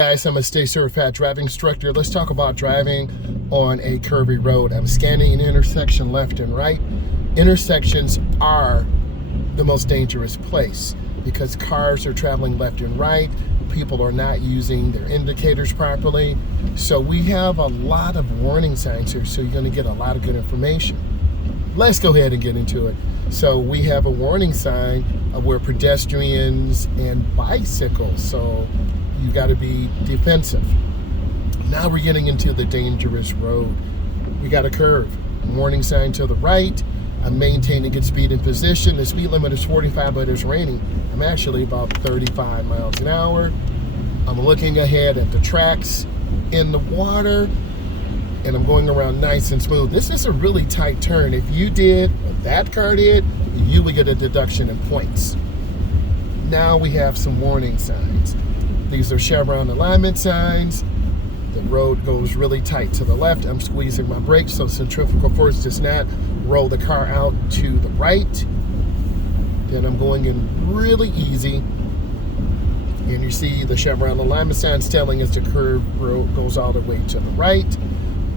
Guys, I'm a Stay Certified driving instructor. Let's talk about driving on a curvy road. I'm scanning an intersection left and right. Intersections are the most dangerous place because cars are traveling left and right. People are not using their indicators properly. So we have a lot of warning signs here, so you're going to get a lot of good information. Let's go ahead and get into it. So we have a warning sign where pedestrians and bicycles, so you got to be defensive. Now we're getting into the dangerous road. We got a curve, warning sign to the right. I'm maintaining good speed and position. The speed limit is 45, but it's raining. I'm actually about 35 miles an hour. I'm looking ahead at the tracks in the water, and I'm going around nice and smooth. This is a really tight turn. If you did what that car did, you would get a deduction in points. Now we have some warning signs. These are chevron alignment signs. The road goes really tight to the left. I'm squeezing my brakes so centrifugal force does not roll the car out to the right. Then I'm going in really easy. And you see the chevron alignment signs telling us the curved road goes all the way to the right.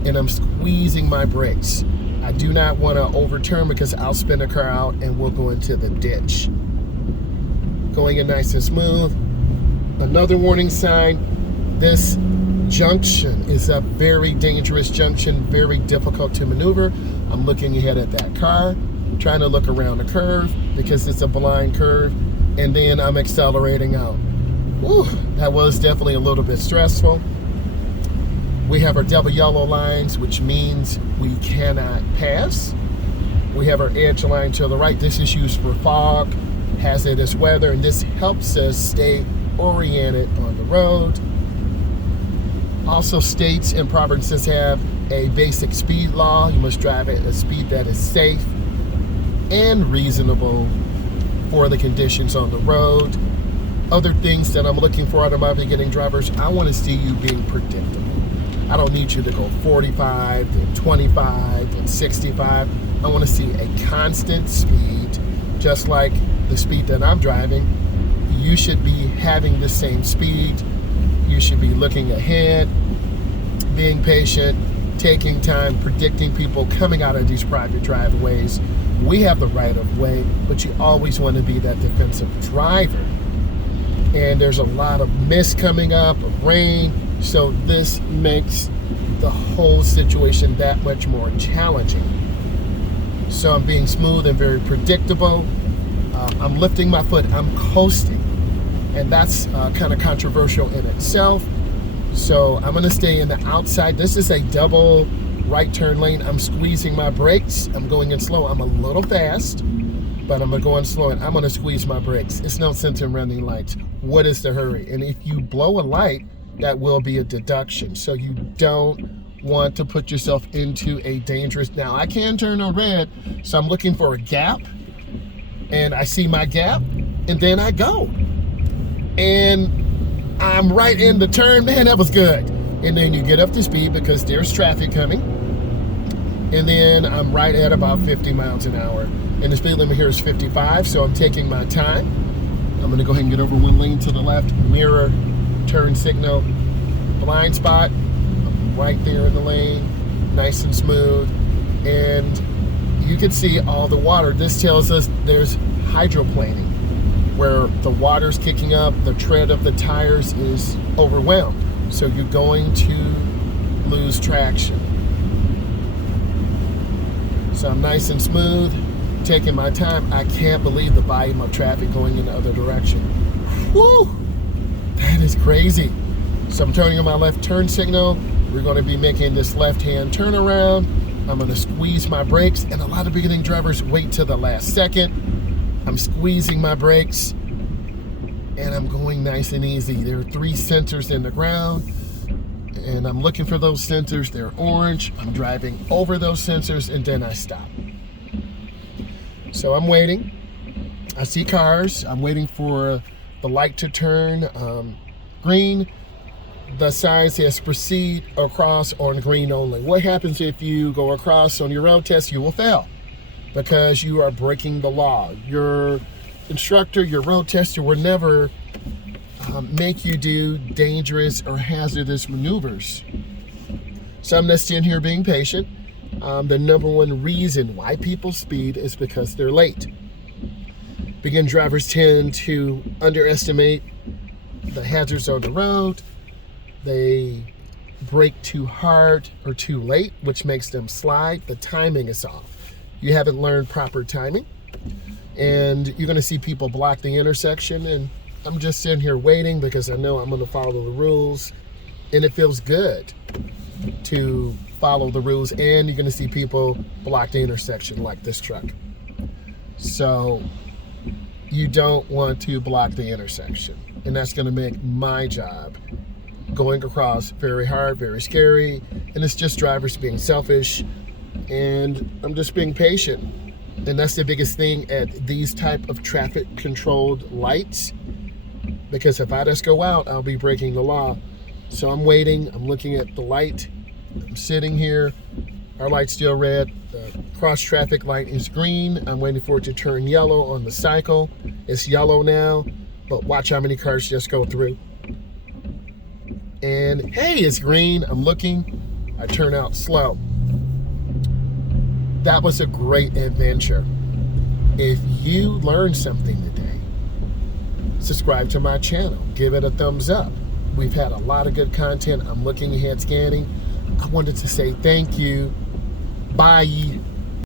And I'm squeezing my brakes. I do not want to overturn because I'll spin the car out and we'll go into the ditch. Going in nice and smooth. Another warning sign, this junction is a very dangerous junction, very difficult to maneuver. I'm looking ahead at that car, trying to look around the curve because it's a blind curve, and then I'm accelerating out. Whew, that was definitely a little bit stressful. We have our double yellow lines, which means we cannot pass. We have our edge line to the right. This is used for fog, hazardous weather, and this helps us stay oriented on the road. Also states and provinces have a basic speed law. You must drive at a speed that is safe and reasonable for the conditions on the road. Other things that I'm looking for out of my beginning drivers, I want to see you being predictable. I don't need you to go 45, then 25, then 65. I want to see a constant speed, just like the speed that I'm driving. You should be having the same speed. You should be looking ahead, being patient, taking time, predicting people coming out of these private driveways. We have the right of way, but you always want to be that defensive driver. And there's a lot of mist coming up, of rain, so this makes the whole situation that much more challenging. So I'm being smooth and very predictable. I'm lifting my foot, I'm coasting. And that's kind of controversial in itself. So I'm gonna stay in the outside. This is a double right turn lane. I'm squeezing my brakes. I'm going in slow. I'm a little fast, but I'm gonna go in slow and I'm gonna squeeze my brakes. It's no sense in running lights. What is the hurry? And if you blow a light, that will be a deduction. So you don't want to put yourself into a dangerous, now I can turn on red, so I'm looking for a gap and I see my gap and then I go. And I'm right in the turn, man, that was good. And then you get up to speed because there's traffic coming. And then I'm right at about 50 miles an hour. And the speed limit here is 55, so I'm taking my time. I'm gonna go ahead and get over one lane to the left, mirror, turn signal, blind spot, I'm right there in the lane, nice and smooth. And you can see all the water. This tells us there's hydroplaning, where the water's kicking up, the tread of the tires is overwhelmed. So you're going to lose traction. So I'm nice and smooth, taking my time. I can't believe the volume of traffic going in the other direction. Whew, that is crazy. So I'm turning on my left turn signal. We're gonna be making this left-hand turnaround. I'm gonna squeeze my brakes, and a lot of beginning drivers wait till the last second. I'm squeezing my brakes and I'm going nice and easy. There are 3 sensors in the ground and I'm looking for those sensors. They're orange. I'm driving over those sensors and then I stop. So I'm waiting. I see cars. I'm waiting for the light to turn green. The sign says proceed across on green only. What happens if you go across on your road test? You will fail, because you are breaking the law. Your instructor, your road tester will never make you do dangerous or hazardous maneuvers. So I'm just in here being patient. The number one reason why people speed is because they're late. Beginner drivers tend to underestimate the hazards on the road. They brake too hard or too late, which makes them slide. The timing is off. You haven't learned proper timing, and you're going to see people block the intersection. And I'm just sitting here waiting because I know I'm going to follow the rules, and it feels good to follow the rules. And you're going to see people block the intersection like this truck. So you don't want to block the intersection, and that's going to make my job going across very hard, very scary. And it's just drivers being selfish, and I'm just being patient. And that's the biggest thing at these type of traffic controlled lights, because if I just go out, I'll be breaking the law. So I'm waiting, I'm looking at the light, I'm sitting here, our light's still red, the cross traffic light is green, I'm waiting for it to turn yellow on the cycle. It's yellow now, but watch how many cars just go through. And hey, it's green, I'm looking, I turn out slow. That was a great adventure. If you learned something today, subscribe to my channel, give it a thumbs up. We've had a lot of good content. I'm looking ahead, scanning. I wanted to say thank you. Bye.